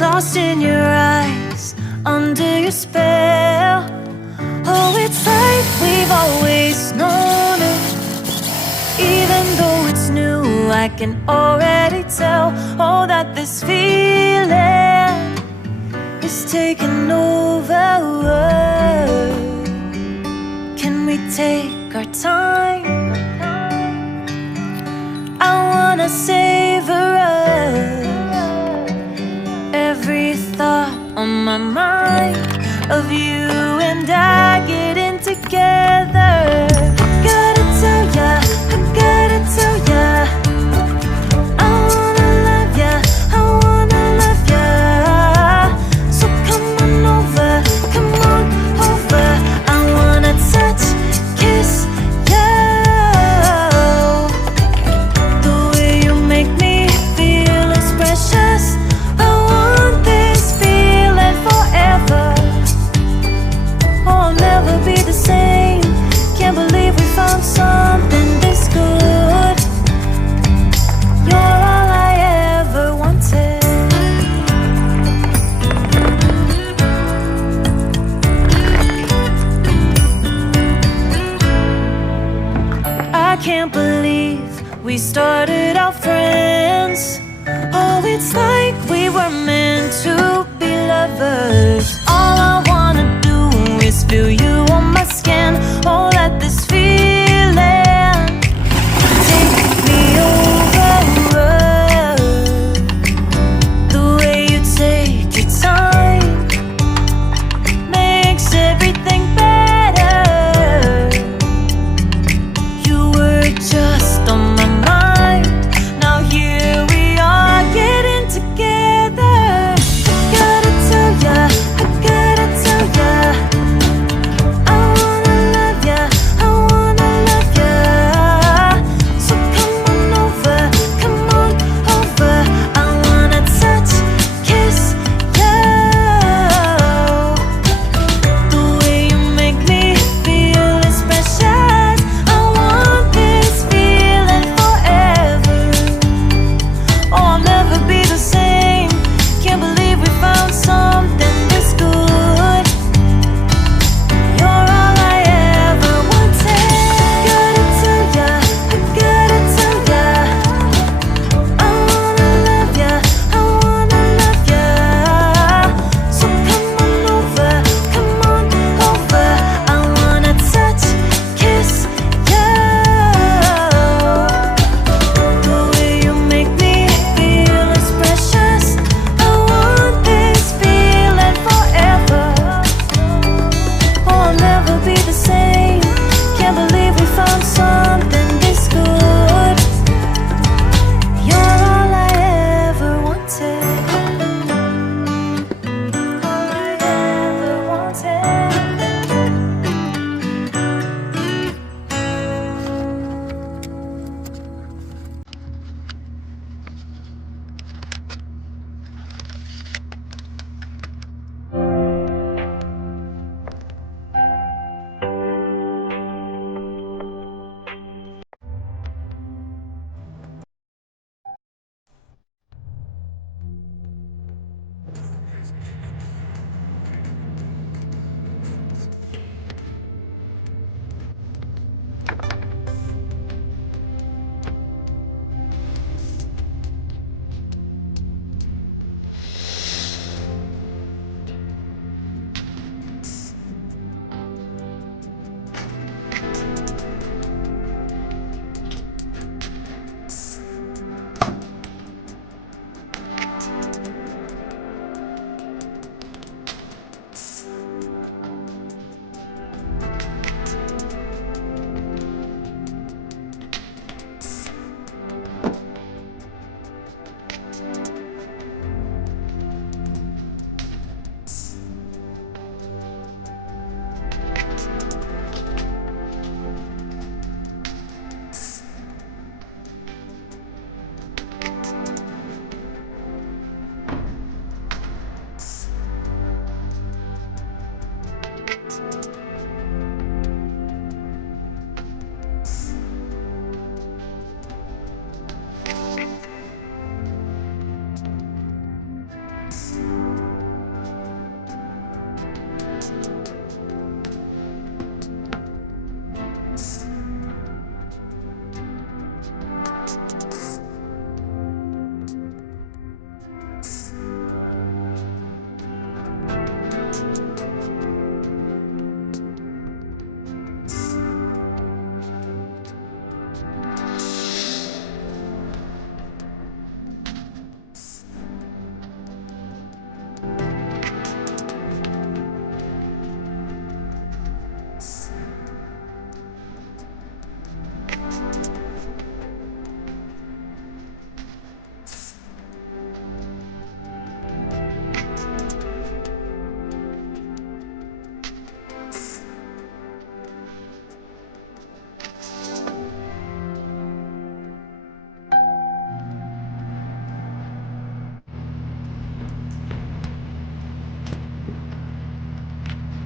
lost in your eyes, under your spell. Oh, it's like we've always known it. Even though it's new, I can already tell, oh, that this feeling is taking over. Can we take our time? I wanna savor us. Every thought on my mind of you and I getting together. Gotta tell ya, I gotta tell ya, I wanna love ya, I wanna love ya. So come on over, come on over. I wanna touch, kiss ya. The way you make me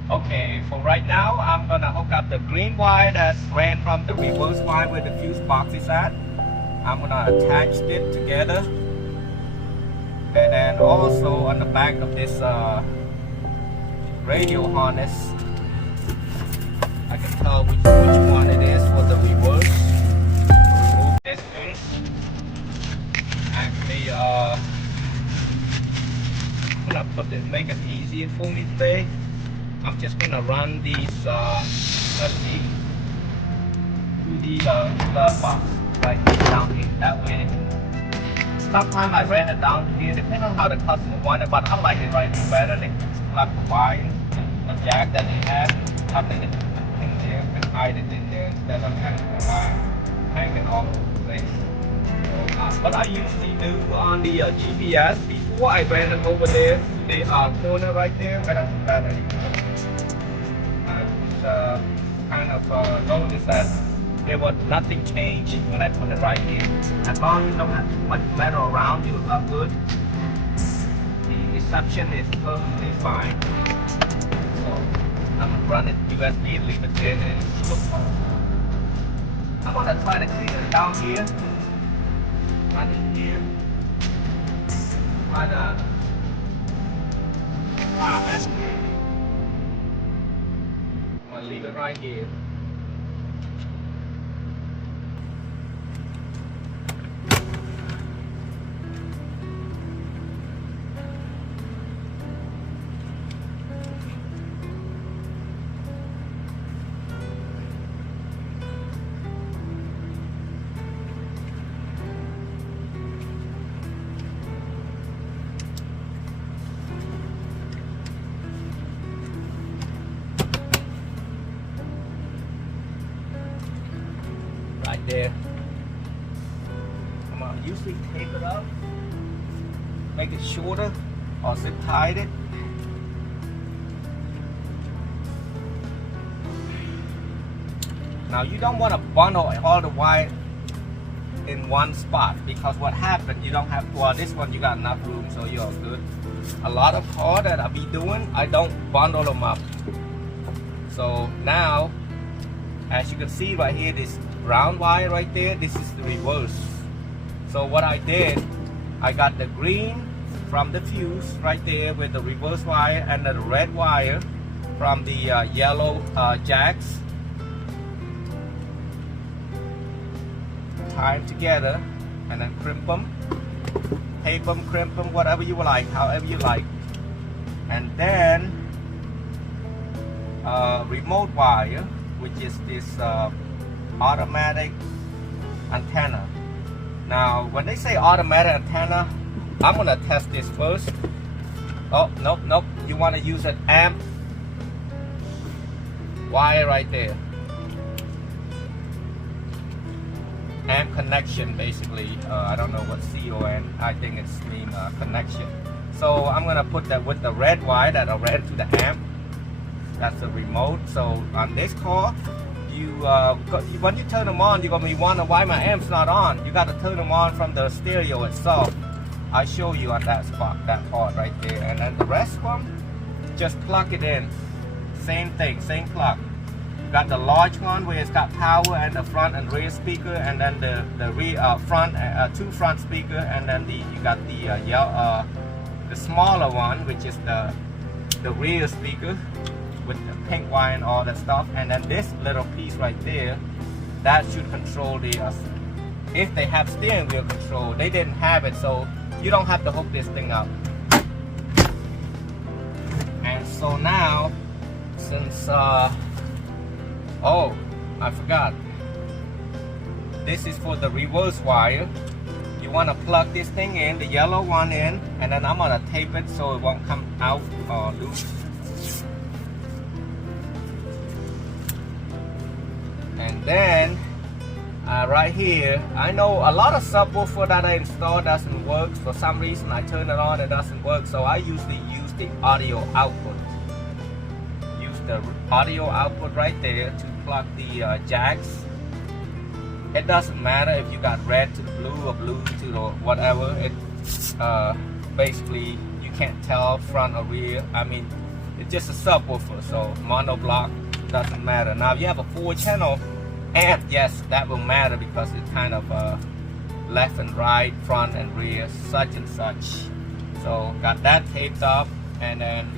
Okay, for right now, I'm gonna hook up the green wire that ran from the reverse wire where the fuse box is at. I'm gonna attach it together, and then also on the back of this radio harness, I can tell which one it is for the reverse. Remove this thing. Actually, I'm gonna put it, make it easier for me today. I'm just gonna run these, let's see, to the glove box right down here. That way, sometimes I ran it down here, depending on how the customer want it, but I like it right here better. They plug the wire, the jack that they have, plug it in there and hide it in there instead of having the wire hanging all over the place. What I usually do on the GPS, before I ran it over there to the corner right there, where that's the battery. Kind of noticed that there was nothing changing when I put it right here. As long as you don't have too much metal around, you look good. The reception is perfectly fine. So I'm gonna run it USB and leave it there. I'm gonna try to clean it down here. Run it here. Run that's here. I'm gonna leave it right here. Right there. I'm gonna usually tape it up, make it shorter, or zip tie it. Now you don't want to bundle all the wire in one spot, because what happened, you don't have, well, this one you got enough room, so you're good. A lot of cars that I be doing, I don't bundle them up. So now, as you can see right here, this brown wire right there, this is the reverse. So what I did, I got the green from the fuse right there with the reverse wire, and the red wire from the yellow jacks. Tie them together and then crimp them, tape them, crimp them, whatever you like, however you like. And then remote wire, which is this automatic antenna. Now when they say automatic antenna, I'm gonna test this first. Oh, nope, you want to use an amp wire right there. Amp connection, basically. I don't know what CON, I think it's mean connection. So I'm gonna put that with the red wire that I ran to the amp. That's the remote. So on this car, when you turn them on, you're gonna be wondering why my amp's not on. You got to turn them on from the stereo itself. I show you on that spot, that part right there. And then the rest of them, just plug it in. Same thing, same plug. You got the large one where it's got power and the front and rear speaker, and then the rear front two front speaker, and then you got the smaller one, which is the rear speaker with the pink wire and all that stuff. And then this little piece right there, that should control the if they have steering wheel control. They didn't have it, so you don't have to hook this thing up. And so now, since oh, I forgot, this is for the reverse wire. You want to plug this thing in, the yellow one in, and then I'm gonna tape it so it won't come out loose. And then right here, I know a lot of subwoofer that I installed doesn't work. For some reason I turn it on, it doesn't work, so I usually use the audio output. Use the audio output right there to plug the jacks. It doesn't matter if you got red to the blue or blue to the whatever. It basically, you can't tell front or rear. I mean, it just a subwoofer, so mono block doesn't matter. Now if you have a 4-channel amp, yes, that will matter because it's kind of left and right, front and rear, such and such. So got that taped up, and then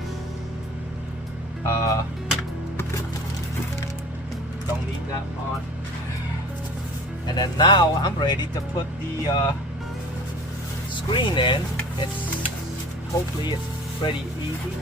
don't need that part. And then now I'm ready to put the screen in. Hopefully it's pretty easy.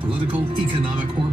political, economic, or